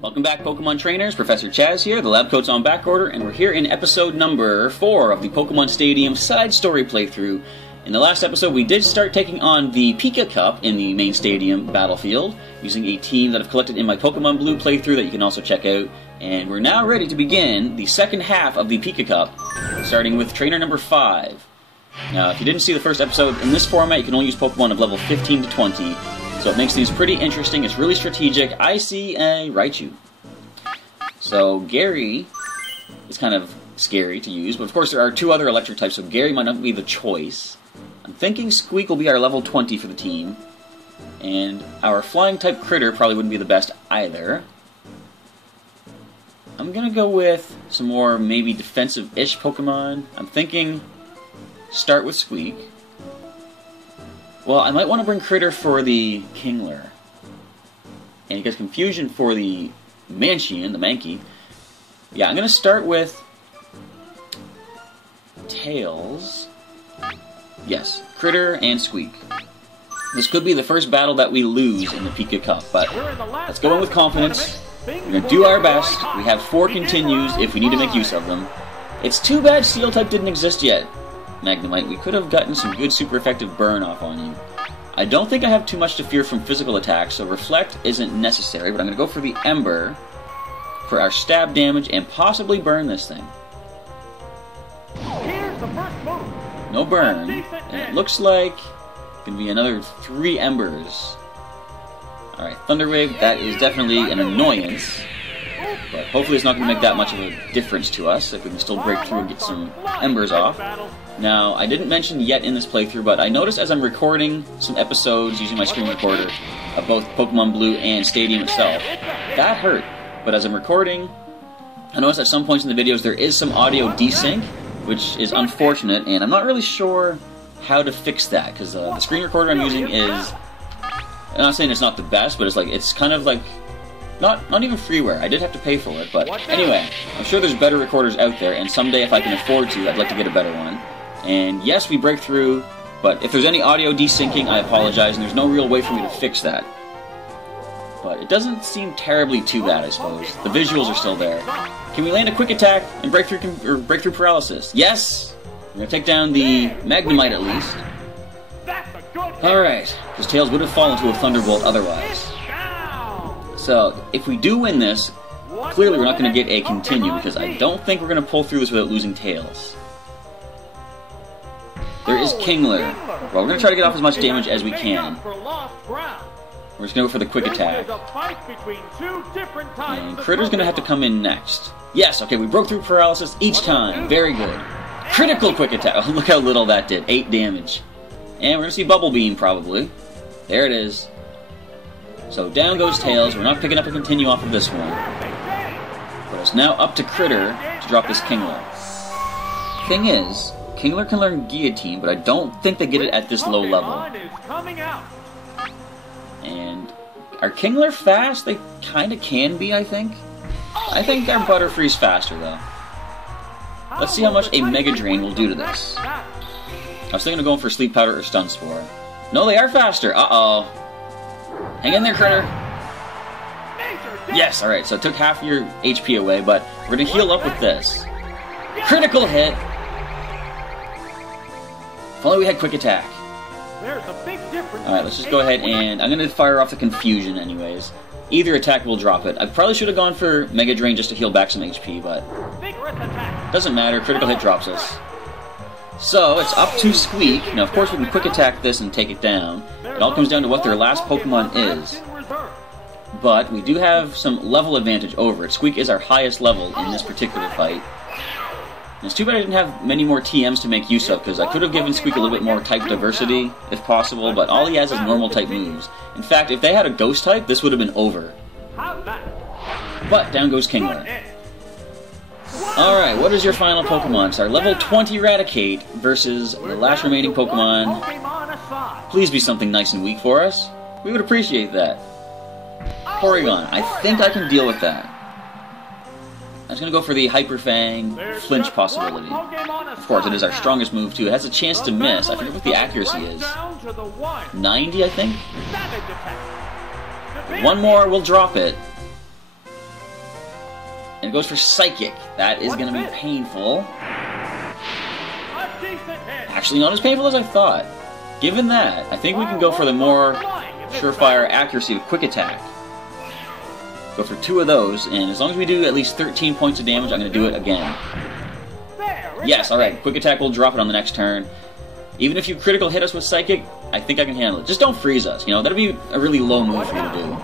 Welcome back, Pokemon Trainers. Professor Chaz here. The lab coat's on back order, and we're here in episode number 4 of the Pokemon Stadium side story playthrough. In the last episode, we did start taking on the Pika Cup in the main stadium battlefield, using a team that I've collected in my Pokemon Blue playthrough that you can also check out. And we're now ready to begin the second half of the Pika Cup, starting with trainer number 5. Now, if you didn't see the first episode, in this format you can only use Pokemon of level 15 to 20. So it makes things pretty interesting, it's really strategic. I see a Raichu. So Gary is kind of scary to use, but of course there are two other electric types, so Gary might not be the choice. I'm thinking Squeak will be our level 20 for the team, and our flying type Critter probably wouldn't be the best either. I'm gonna go with some more maybe defensive-ish Pokemon. I'm thinking start with Squeak. Well, I might want to bring Critter for the Kingler. And he gets Confusion for the Manchian, the Mankey. Yeah, I'm going to start with Tails. Yes, Critter and Squeak. This could be the first battle that we lose in the Pika Cup, but let's go in with confidence. We're going to do our best. We have 4 continues if we need to make use of them. It's too bad Steel type didn't exist yet. Magnemite, we could have gotten some good super effective burn off on you. I don't think I have too much to fear from physical attacks, so Reflect isn't necessary, but I'm going to go for the Ember for our stab damage and possibly burn this thing. No burn, and it looks like it's going to be another 3 Embers. Alright, Thunder Wave, that is definitely an annoyance. But hopefully it's not going to make that much of a difference to us, if we can still break through and get some Embers off. Now, I didn't mention yet in this playthrough, but I noticed as I'm recording some episodes using my screen recorder of both Pokemon Blue and Stadium itself, that hurt. But as I'm recording, I noticed at some points in the videos there is some audio desync, which is unfortunate, and I'm not really sure how to fix that, because the screen recorder I'm using is, I'm not saying it's not the best, but it's kind of like, not even freeware. I did have to pay for it, but anyway, I'm sure there's better recorders out there, and someday if I can afford to, I'd like to get a better one. And yes, we break through, but if there's any audio desyncing, I apologize, and there's no real way for me to fix that. But it doesn't seem terribly too bad, I suppose. The visuals are still there. Can we land a quick attack and break through paralysis? Yes! We're gonna take down the Magnemite at least. Alright, because Tails would have fallen to a Thunderbolt otherwise. So, if we do win this, clearly we're not going to get a continue, because I don't think we're going to pull through this without losing Tails. There is Kingler. Well, we're going to try to get off as much damage as we can. We're just going to go for the quick attack. And Critter's going to have to come in next. Yes, okay, we broke through paralysis each time. Very good. Critical quick attack. Oh, look how little that did. 8 damage. And we're going to see Bubble Beam, probably. There it is. So down goes Tails. We're not picking up a continue off of this one. But it's now up to Critter to drop this Kingler. Thing is, Kingler can learn Guillotine, but I don't think they get it at this low level. And are Kingler fast? They kind of can be, I think. I think our Butterfree's faster, though. Let's see how much a Mega Drain will do to this. I was thinking of going for Sleep Powder or Stun Spore. No, they are faster. Uh-oh. Hang in there, Critter. Yes, alright, so it took half your HP away, but we're going to heal up with this. Critical hit! If only we had quick attack. Alright, let's just go ahead and I'm going to fire off the Confusion anyways. Either attack will drop it. I probably should have gone for Mega Drain just to heal back some HP, but doesn't matter, critical hit drops us. So, it's up to Squeak. Now, of course, we can quick attack this and take it down. It all comes down to what their last Pokemon is. But we do have some level advantage over it. Squeak is our highest level in this particular fight. And it's too bad I didn't have many more TMs to make use of, because I could have given Squeak a little bit more type diversity, if possible, but all he has is normal type moves. In fact, if they had a Ghost type, this would have been over. But down goes Kingler. Alright, what is your final Pokemon? It's our level 20 Raticate versus the last remaining Pokemon. Please be something nice and weak for us. We would appreciate that. Porygon. I think I can deal with that. I'm just going to go for the Hyper Fang flinch possibility. Of course, it is our strongest move too. It has a chance to miss. I forget what the accuracy is. 90, I think? One more, we'll drop it. And it goes for Psychic. That is going to be painful. Actually, not as painful as I thought. Given that, I think we can go for the more surefire accuracy of Quick Attack. Go for 2 of those, and as long as we do at least 13 points of damage, I'm going to do it again. Yes, alright, Quick Attack will drop it on the next turn. Even if you critical hit us with Psychic, I think I can handle it. Just don't freeze us, you know, that'd be a really low move for you to do.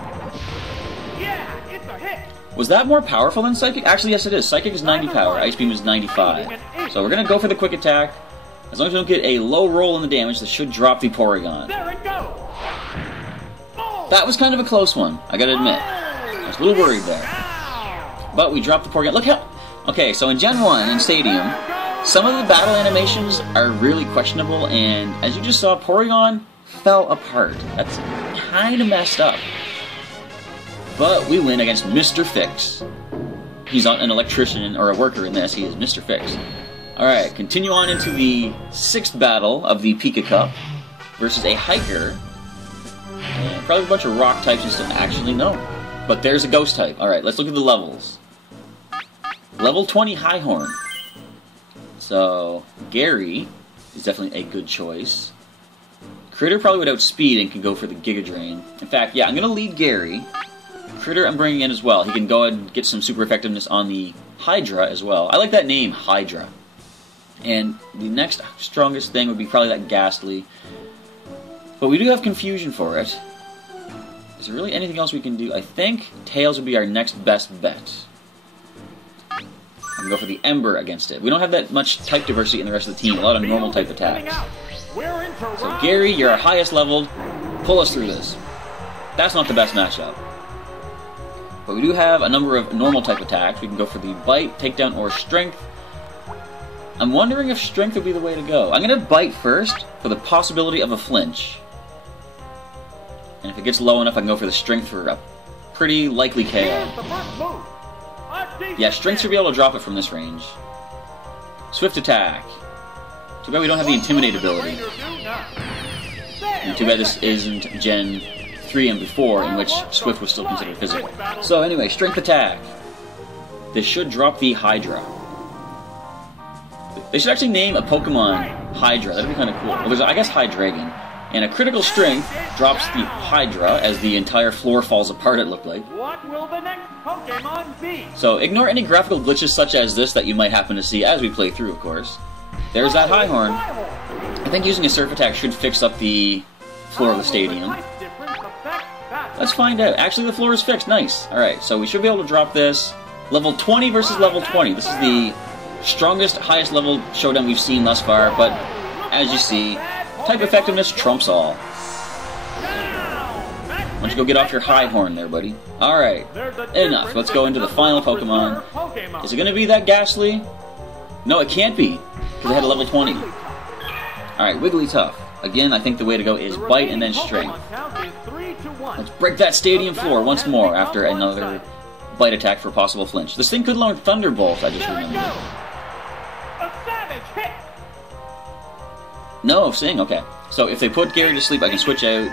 Was that more powerful than Psychic? Actually, yes it is. Psychic is 90 power, Ice Beam is 95. So we're going to go for the Quick Attack. As long as we don't get a low roll in the damage, this should drop the Porygon. That was kind of a close one, I gotta admit. I was a little worried there. But we dropped the Porygon. Look how... Okay, so in Gen 1, in Stadium, some of the battle animations are really questionable, and as you just saw, Porygon fell apart. That's kind of messed up. But we win against Mr. Fix. He's not an electrician or a worker in this, he is Mr. Fix. Alright, continue on into the 6th battle of the Pika Cup versus a Hiker. And probably a bunch of rock types and stuff. Actually, no. But there's a ghost type. Alright, let's look at the levels. Level 20 Highhorn. So, Gary is definitely a good choice. Critter probably would outspeed and can go for the Giga Drain. In fact, yeah, I'm going to lead Gary. Critter I'm bringing in as well. He can go ahead and get some super effectiveness on the Hydra as well. I like that name, Hydra. And the next strongest thing would be probably that Ghastly. But we do have Confusion for it. Is there really anything else we can do? I think Tails would be our next best bet. I can go for the Ember against it. We don't have that much type diversity in the rest of the team. A lot of normal type attacks. So Gary, you're our highest leveled. Pull us through this. That's not the best matchup. But we do have a number of normal type attacks. We can go for the Bite, Takedown, or Strength. I'm wondering if Strength would be the way to go. I'm going to Bite first for the possibility of a flinch. And if it gets low enough, I can go for the Strength for a pretty likely KO. Yeah, Strength should be able to drop it from this range. Swift Attack. Too bad we don't have the Intimidate ability. And too bad this isn't Gen 3 and before, in which Swift was still considered physical. So anyway, Strength Attack. This should drop the Hydra. They should actually name a Pokemon Hydra. That'd be kind of cool. Well, there's, I guess, Hydreigon. And a critical Strength drops the Hydra as the entire floor falls apart, it looked like. What will the next Pokemon be? So ignore any graphical glitches such as this that you might happen to see as we play through, of course. There's that Highhorn. I think using a Surf Attack should fix up the floor of the stadium. Let's find out. Actually, the floor is fixed. Nice. Alright, so we should be able to drop this. Level 20 versus level 20. This is the strongest, highest level showdown we've seen thus far, but as you see, type effectiveness trumps all. Why don't you go get off your Highhorn there, buddy? Alright, enough. Let's go into the final Pokemon. Is it going to be that Ghastly? No, it can't be, because it had a level 20. Alright, Wigglytuff. Again, I think the way to go is Bite and then Strength. Let's break that stadium floor once more after another Bite attack for possible flinch. This thing could learn Thunderbolt, I just remembered. No, Sing, okay. So if they put Gary to sleep, I can switch out.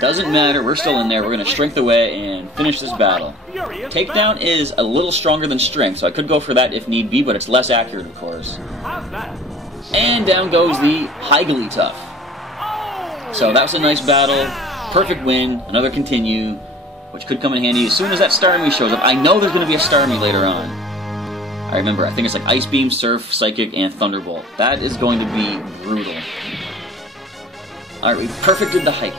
Doesn't matter, we're still in there. We're going to Strength away and finish this battle. Takedown is a little stronger than Strength, so I could go for that if need be, but it's less accurate, of course. And down goes the Wigglytuff. So that was a nice battle. Perfect win. Another continue, which could come in handy as soon as that Starmie shows up. I know there's going to be a Starmie later on. I remember, I think it's like Ice Beam, Surf, Psychic, and Thunderbolt. That is going to be brutal. Alright, we perfected the Hiker.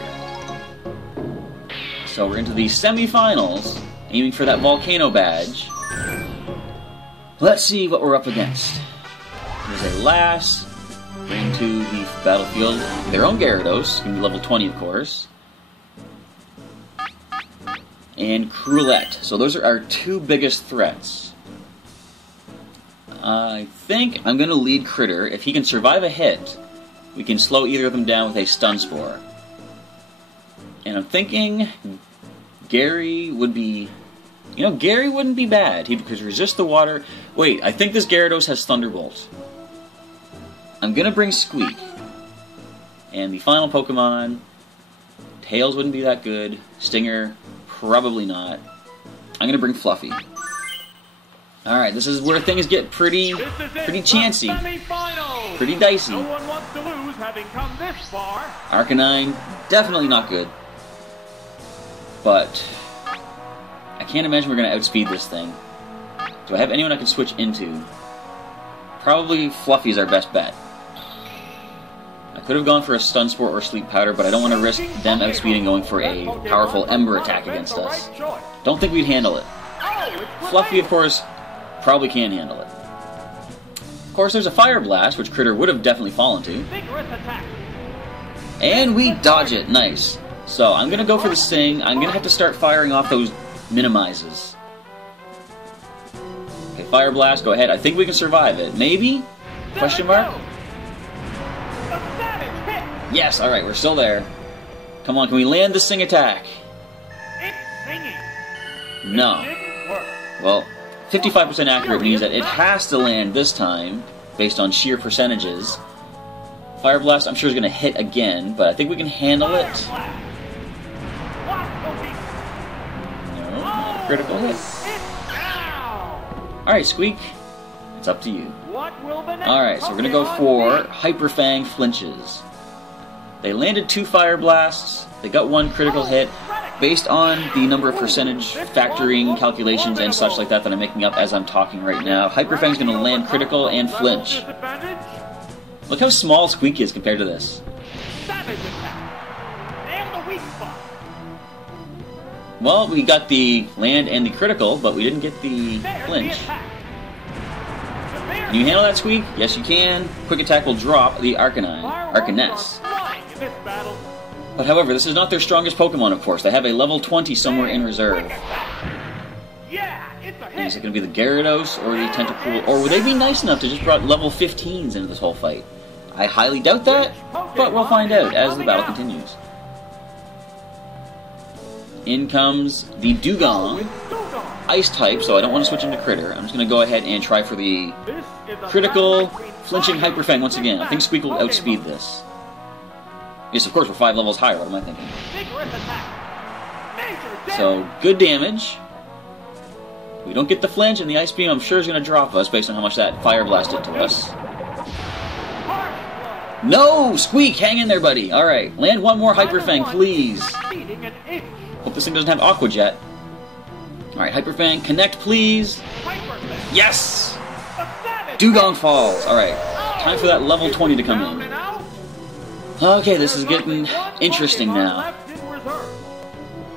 So we're into the semi-finals, aiming for that Volcano badge. Let's see what we're up against. There's a Lass, bring to the battlefield their own Gyarados, going to be level 20 of course. And Cruellette. So those are our two biggest threats. I think I'm going to lead Critter. If he can survive a hit, we can slow either of them down with a Stun Spore. And I'm thinking Gary would be... You know, Gary wouldn't be bad. He could resist the water. Wait, I think this Gyarados has Thunderbolt. I'm going to bring Squeak. And the final Pokemon... Tails wouldn't be that good. Stinger, probably not. I'm gonna bring Fluffy. Alright, this is where things get pretty chancy. Pretty dicey. No one wants to lose having come this far. Arcanine, definitely not good. But I can't imagine we're gonna outspeed this thing. Do I have anyone I can switch into? Probably Fluffy's our best bet. I could have gone for a Stun Spore or Sleep Powder, but I don't want to risk them outspeeding going for a powerful Ember attack against us. Don't think we'd handle it. Fluffy, of course, probably can handle it. Of course, there's a Fire Blast, which Critter would have definitely fallen to. And we dodge it. Nice. So, I'm going to go for the Sing. I'm going to have to start firing off those minimizes. Okay, Fire Blast, go ahead. I think we can survive it. Maybe? Question mark? Yes, alright, we're still there. Come on, can we land the Sing attack? No. Well, 55% accurate means that it has to land this time, based on sheer percentages. Fire Blast, I'm sure, is going to hit again, but I think we can handle it. No, not a critical hit. Alright, Squeak, it's up to you. Alright, so we're going to go for Hyper Fang Flinches. They landed 2 Fire Blasts, they got 1 critical hit. Based on the number of percentage factoring calculations and such like that I'm making up as I'm talking right now, Hyper Fang's going to land critical and flinch. Look how small Squeak is compared to this. Well, we got the land and the critical, but we didn't get the flinch. Can you handle that, Squeak? Yes, you can. Quick Attack will drop the Arcaness. But however, this is not their strongest Pokemon, of course. They have a level 20 somewhere in reserve. Is it going to be the Gyarados or the Tentacruel? Or would they be nice enough to just brought level 15s into this whole fight? I highly doubt that, but we'll find out as the battle continues. In comes the Dugong. Ice type, so I don't want to switch into Critter. I'm just going to go ahead and try for the critical flinching Hyper Fang once again. I think Squeak will outspeed this. Yes, of course, we're 5 levels higher. What am I thinking? So, good damage. We don't get the flinch, and the Ice Beam I'm sure is going to drop us based on how much that Fire Blast did to us. No! Squeak, hang in there, buddy. Alright, land 1 more Hyper Fang, please. Hope this thing doesn't have Aqua Jet. Alright, Hyper Fang, connect, please. Yes! Dugong falls. Alright, time for that level 20 to come in. Okay, this is getting interesting now.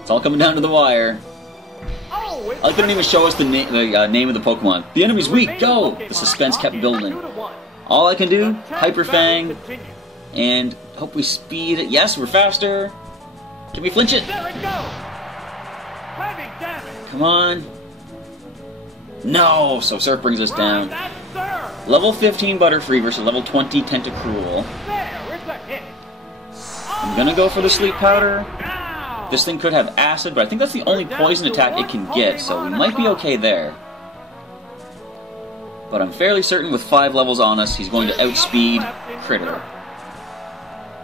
It's all coming down to the wire. I like they don't even show us the name of the Pokemon. The enemy's weak, go! The suspense kept building. All I can do, Hyper Fang, and hope we speed it. Yes, we're faster. Can we flinch it? Come on. No! So Surf brings us down. Level 15 Butterfree versus level 20 Tentacruel. I'm gonna go for the Sleep Powder. This thing could have Acid, but I think that's the only poison attack it can get, so we might be okay there. But I'm fairly certain with 5 levels on us, he's going to outspeed Critter.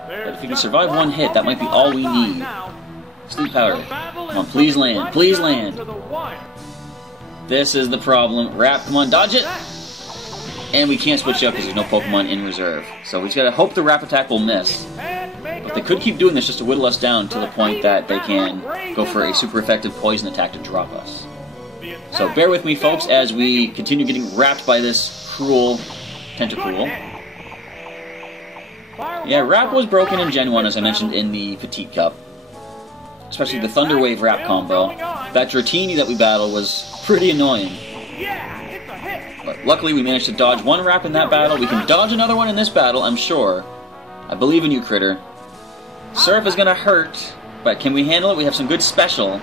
But if he can survive 1 hit, that might be all we need. Sleep Powder. Come on, please land. Please land. This is the problem. Wrap, come on, dodge it! And we can't switch up because there's no Pokemon in reserve. So we just gotta hope the Wrap attack will miss. But they could keep doing this just to whittle us down to the point that they can go for a super effective poison attack to drop us. So bear with me, folks, as we continue getting wrapped by this cruel Tentacruel. Yeah, Wrap was broken in Gen 1, as I mentioned in the Petite Cup. Especially the Thunder Wave Wrap combo. That Dratini that we battled was pretty annoying. But luckily we managed to dodge 1 Wrap in that battle. We can dodge another one in this battle, I'm sure. I believe in you, Critter. Surf is gonna hurt, but can we handle it? We have some good special.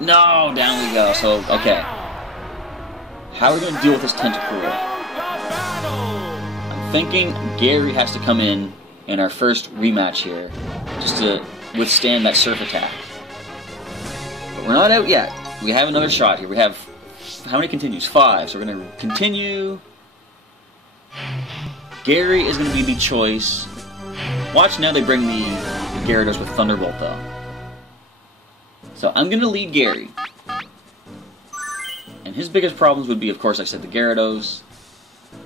No, down we go. So, okay. How are we gonna deal with this Tentacruel? I'm thinking Gary has to come in our first rematch here, just to withstand that Surf attack. But we're not out yet. We have another shot here. We have, how many continues? 5. So we're gonna continue. Gary is gonna be the choice. Watch now they bring the Gyarados with Thunderbolt, though. So I'm going to lead Gary. And his biggest problems would be, of course, like I said, the Gyarados.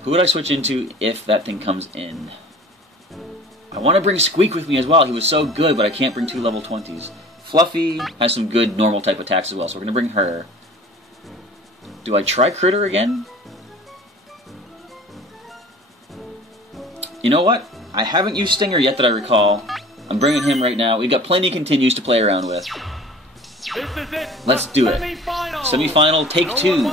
Who would I switch into if that thing comes in? I want to bring Squeak with me as well. He was so good, but I can't bring 2 level 20s. Fluffy has some good normal type attacks as well, so we're going to bring her. Do I try Critter again? You know what? I haven't used Stinger yet that I recall. I'm bringing him right now. We've got plenty of continues to play around with. Let's do it. Semi-final, take 2.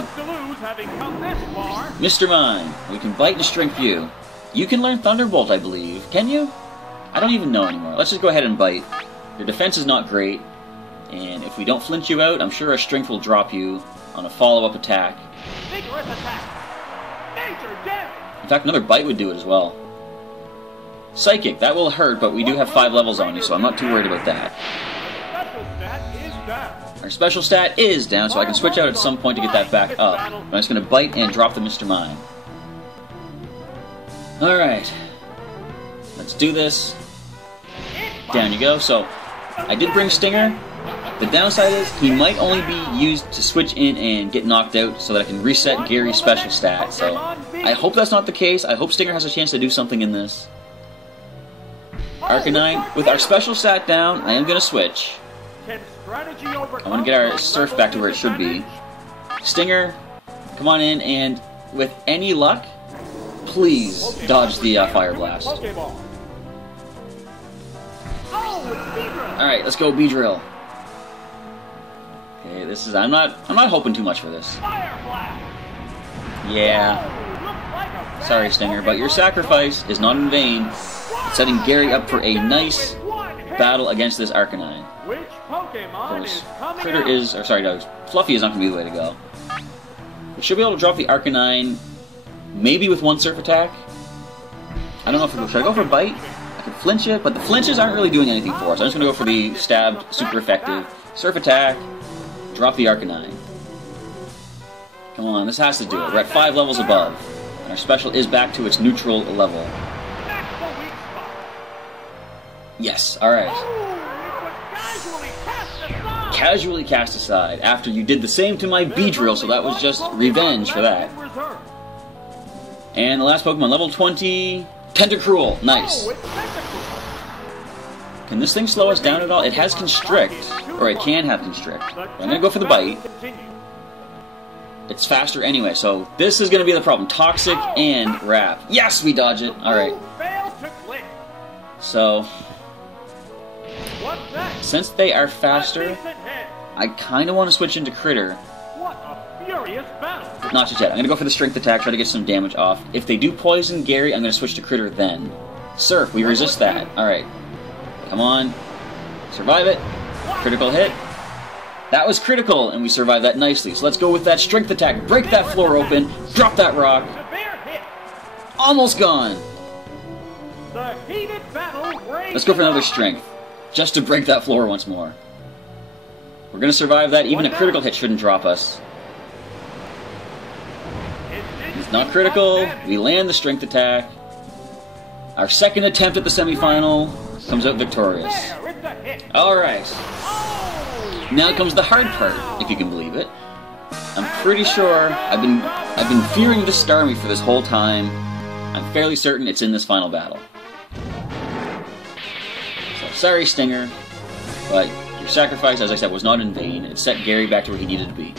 Mr. Mime, we can bite and strength you. You can learn Thunderbolt, I believe. Can you? I don't even know anymore. Let's just go ahead and bite. Your defense is not great, and if we don't flinch you out, I'm sure our strength will drop you on a follow-up attack. In fact, another bite would do it as well. Psychic, that will hurt, but we do have 5 levels on you, so I'm not too worried about that. Our special stat is down, so I can switch out at some point to get that back up. I'm just going to bite and drop the Mr. Mime. Alright. Let's do this. Down you go. So, I did bring Stinger. The downside is he might only be used to switch in and get knocked out so that I can reset Gary's special stat. So, I hope that's not the case. I hope Stinger has a chance to do something in this. Arcanine, with our special stat down, I am going to switch. I want to get our Surf back to where it should be. Stinger, come on in, and with any luck, please dodge the Fire Blast. Alright, let's go Beedrill. Okay, this is I'm not hoping too much for this. Yeah. Sorry, Stinger, but your sacrifice is not in vain. It's setting Gary up for a nice battle against this Arcanine. Of course, Critter is, or sorry, no, Fluffy is not going to be the way to go. We should be able to drop the Arcanine, maybe with 1 Surf attack. I don't know if should I go for a bite? I can flinch it, but the flinches aren't really doing anything for us. I'm just going to go for the stabbed, super effective Surf attack, drop the Arcanine. Come on, this has to do it. We're at 5 levels above, and our special is back to its neutral level. Yes, alright. Casually cast aside after you did the same to my Beedrill, so that was just revenge for that. And the last Pokemon, level 20, Tentacruel. Nice. Can this thing slow us down at all? It has Constrict, or it can have Constrict. I'm going to go for the bite. It's faster anyway, so this is going to be the problem. Toxic and Wrap. Yes, we dodge it. Alright. So, since they are faster, I kind of want to switch into Critter. But not just yet. I'm going to go for the Strength attack, try to get some damage off. If they do poison Gary, I'm going to switch to Critter then. Surf, we resist that. Alright. Come on. Survive it. Critical hit. That was critical, and we survived that nicely. So let's go with that Strength attack. Break that floor open. Drop that rock. Almost gone. Let's go for another Strength, just to break that floor once more. We're going to survive that. Even a critical hit shouldn't drop us. It's not critical. We land the Strength attack. Our second attempt at the semifinal comes out victorious. Alright. Now comes the hard part, if you can believe it. I'm pretty sure I've been fearing this Starmie for this whole time. I'm fairly certain it's in this final battle. So, sorry, Stinger, but your sacrifice, as I said, was not in vain. It set Gary back to where he needed to be.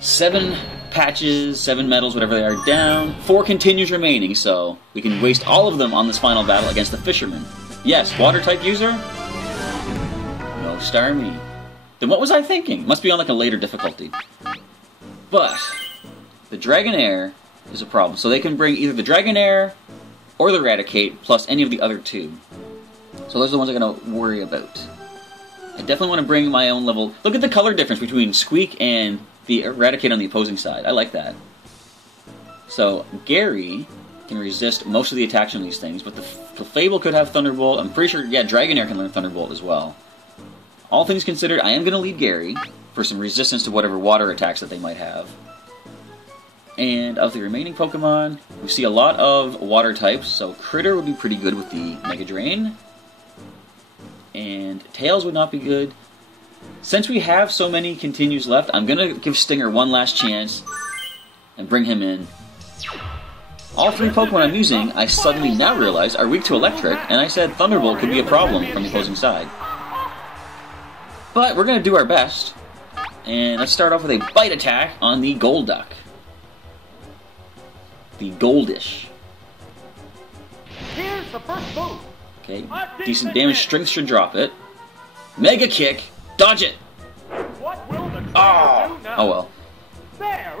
7 patches, 7 medals, whatever they are, down. 4 continues remaining, so we can waste all of them on this final battle against the Fisherman. Yes, Water-type user? No Starmie. Then what was I thinking? Must be on like a later difficulty. But the Dragonair is a problem. So they can bring either the Dragonair or the Raticate plus any of the other 2. So those are the ones I'm going to worry about. I definitely want to bring my own level. Look at the color difference between Squeak and the Raticate on the opposing side. I like that. So Gary can resist most of the attacks on these things, but the Fable could have Thunderbolt. I'm pretty sure, yeah, Dragonair can learn Thunderbolt as well. All things considered, I am going to lead Gary for some resistance to whatever water attacks that they might have. And of the remaining Pokemon, we see a lot of water types, so Critter would be pretty good with the Mega Drain. And Tails would not be good. Since we have so many continues left, I'm going to give Stinger one last chance and bring him in. All three Pokemon I'm using, I suddenly now realize, are weak to Electric, and I said Thunderbolt could be a problem from the opposing side. But we're going to do our best. And let's start off with a Bite attack on the Golduck. The Goldish. Here's the first move. Okay, decent damage. Strength should drop it. Mega Kick! Dodge it! What will the Oh! now? Oh well.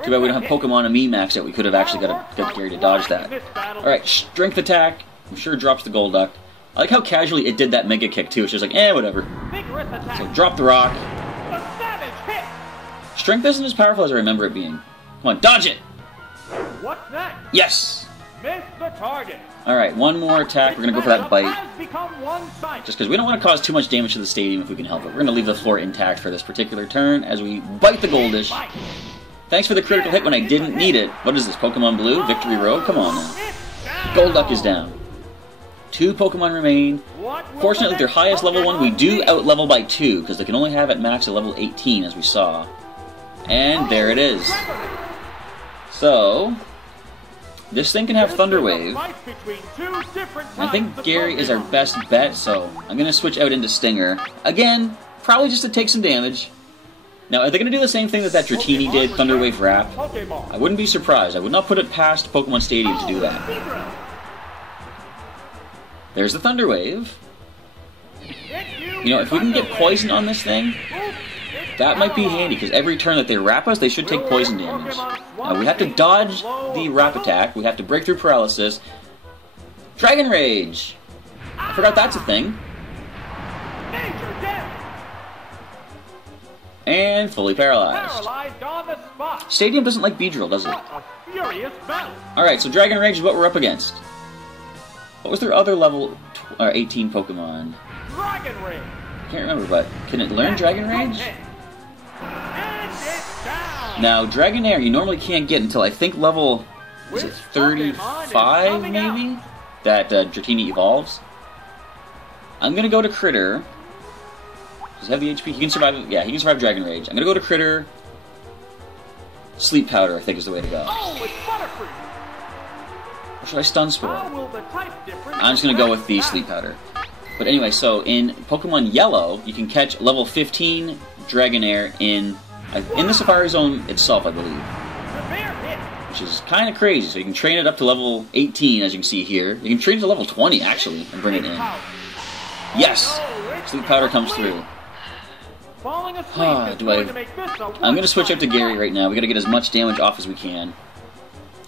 Too bad we don't have Pokemon Ami Max yet. We could have actually got Gary to dodge that. Alright, Strength attack. I'm sure it drops the Golduck. I like how casually it did that Mega Kick too. It's just like, whatever. So drop the rock. Strength isn't as powerful as I remember it being. Come on, dodge it! What's next? Yes! Miss the target. Alright, one more attack. We're going to go for that Bite. Just because we don't want to cause too much damage to the stadium if we can help it. We're going to leave the floor intact for this particular turn as we bite the Goldish. Thanks for the critical hit when I didn't need it. What is this, Pokemon Blue? Victory Road? Come on now. Golduck is down. 2 Pokemon remain. Fortunately, their highest level one we do out-level by 2, because they can only have at max at level 18, as we saw. And there it is. So, this thing can have Thunder Wave. I think Gary is our best bet, so I'm going to switch out into Stinger. Again, probably just to take some damage. Now, are they going to do the same thing that Dratini did, Thunder Wave Wrap? I wouldn't be surprised. I would not put it past Pokémon Stadium to do that. There's the Thunder Wave. You know, if we can get Poison on this thing, that might be handy, because every turn that they wrap us, they should take poison damage. Now, we have to dodge the wrap attack. We have to break through paralysis. Dragon Rage! I forgot that's a thing. And fully paralyzed. Stadium doesn't like Beedrill, does it? Alright, so Dragon Rage is what we're up against. What was their other level 18 Pokemon? Dragon Rage. I can't remember, but can it learn Dragon Rage? Now, Dragonair you normally can't get until I think level, is it 35 maybe? That Dratini evolves. I'm going to go to Critter. Does he have the HP? He can survive, yeah, he can survive Dragon Rage. I'm going to go to Critter. Sleep Powder, I think, is the way to go. Or should I Stun Spore? I'm just going to go with the Sleep Powder. But anyway, so in Pokemon Yellow, you can catch level 15 Dragonair in the Safari Zone itself, I believe. Which is kind of crazy. So you can train it up to level 18, as you can see here. You can train it to level 20, actually, and bring it in. Yes! Sleep Powder comes through. I'm going to switch up to Gary right now. we got to get as much damage off as we can.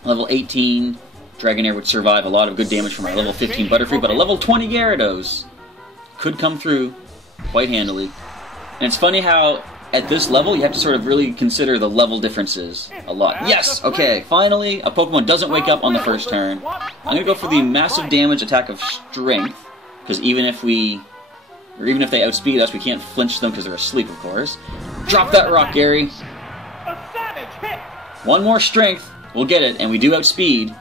Level 18 Dragonair would survive a lot of good damage from our level 15 Butterfree, but a level 20 Gyarados could come through quite handily. And it's funny how at this level you have to sort of really consider the level differences a lot. Yes! Okay, finally a Pokemon doesn't wake up on the first turn. I'm going to go for the massive damage attack of Strength, because even if they outspeed us, we can't flinch them because they're asleep, of course. Drop that rock, Gary. One more Strength, we'll get it, and we do outspeed.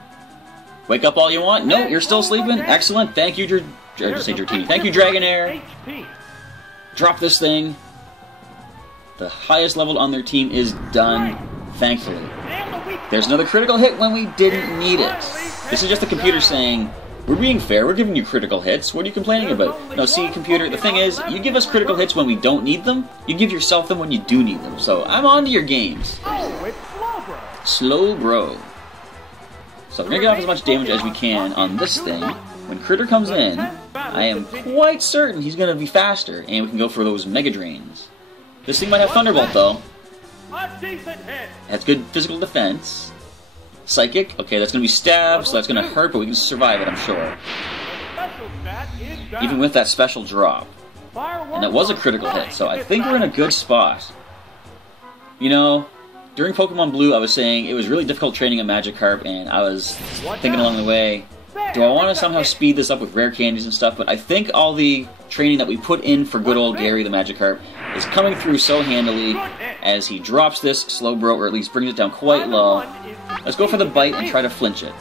Wake up all you want. No, you're still sleeping. Excellent. Thank you, Dratini. Thank you, Dragonair. Drop this thing. The highest level on their team is done, thankfully. There's another critical hit when we didn't need it. This is just the computer saying, we're being fair, we're giving you critical hits, what are you complaining about? No, see, computer, the thing is, you give us critical hits when we don't need them, you give yourself them when you do need them. So, I'm on to your games. Slowbro. So we're going to get off as much damage as we can on this thing. When Critter comes in, I am quite certain he's going to be faster, and we can go for those Mega Drains. This thing might have Thunderbolt, though. That's good physical defense. Psychic, okay, that's going to be Stab, so that's going to hurt, but we can survive it, I'm sure. Even with that special drop. And that was a critical hit, so I think we're in a good spot. You know, during Pokemon Blue, I was saying it was really difficult training a Magikarp, and I was thinking along the way, do I want to somehow speed this up with rare candies and stuff? But I think all the training that we put in for good old Gary the Magikarp is coming through so handily as he drops this Slowbro, or at least brings it down quite low. Let's go for the Bite and try to flinch it.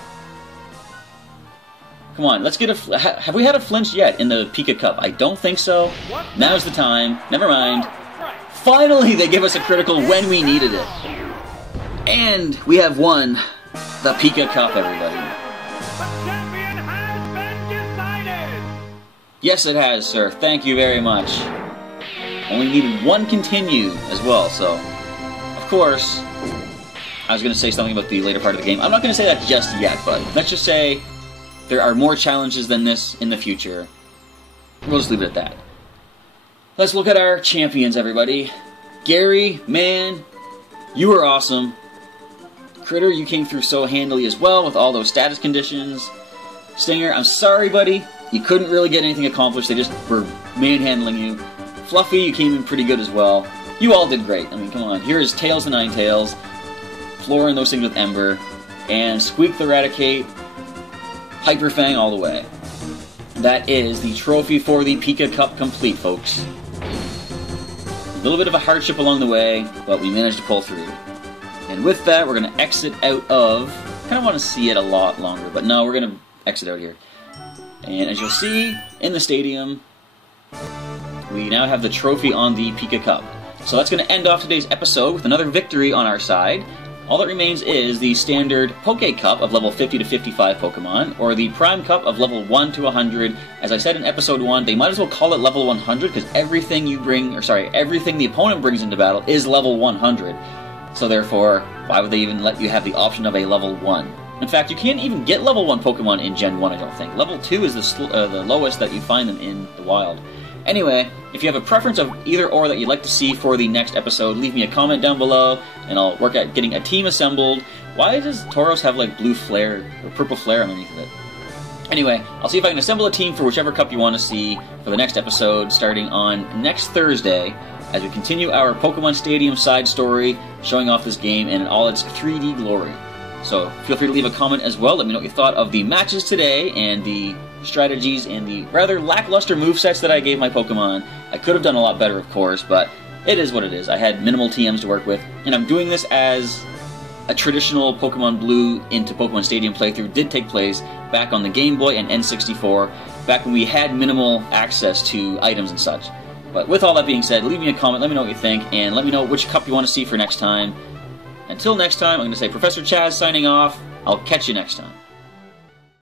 Come on, let's get a... Have we had a flinch yet in the Pika Cup? I don't think so. Now's the time. Never mind. Finally, they give us a critical when we needed it. And we have won the Pika Cup, everybody. The champion has been decided! Yes, it has, sir. Thank you very much. Only needed one continue as well, so... Of course, I was going to say something about the later part of the game. I'm not going to say that just yet, but let's just say there are more challenges than this in the future. We'll just leave it at that. Let's look at our champions, everybody. Gary, man, you were awesome. Critter, you came through so handily as well with all those status conditions. Stinger, I'm sorry, buddy. You couldn't really get anything accomplished. They just were manhandling you. Fluffy, you came in pretty good as well. You all did great. I mean, come on. Here is Tails the Ninetales, Flora and those things with Ember, and Squeak the Raticate, Hyper Fang all the way. That is the trophy for the Pika Cup complete, folks. A little bit of a hardship along the way, but we managed to pull through. And with that, we're going to exit out of... I kind of want to see it a lot longer, but no, we're going to exit out here. And as you'll see, in the stadium, we now have the trophy on the Pika Cup. So that's going to end off today's episode with another victory on our side. All that remains is the standard Poke Cup of level 50 to 55 Pokemon, or the Prime Cup of level 1 to 100. As I said in episode 1, they might as well call it level 100, because everything everything the opponent brings into battle is level 100. So therefore, why would they even let you have the option of a level 1? In fact, you can't even get level 1 Pokemon in Gen 1, I don't think. Level 2 is the lowest that you find them in the wild. Anyway, if you have a preference of either or that you'd like to see for the next episode, leave me a comment down below, and I'll work at getting a team assembled. Why does Tauros have, like, blue flare, or purple flare underneath of it? Anyway, I'll see if I can assemble a team for whichever cup you want to see for the next episode, starting on next Thursday, as we continue our Pokemon Stadium side story, showing off this game in all its 3D glory. So, feel free to leave a comment as well. Let me know what you thought of the matches today, and the strategies and the rather lackluster movesets that I gave my Pokemon. I could have done a lot better, of course, but it is what it is. I had minimal TMs to work with, and I'm doing this as a traditional Pokemon Blue into Pokemon Stadium playthrough did take place back on the Game Boy and N64, back when we had minimal access to items and such. But with all that being said, leave me a comment, let me know what you think, and let me know which cup you want to see for next time. Until next time, I'm going to say Professor Chaz signing off. I'll catch you next time.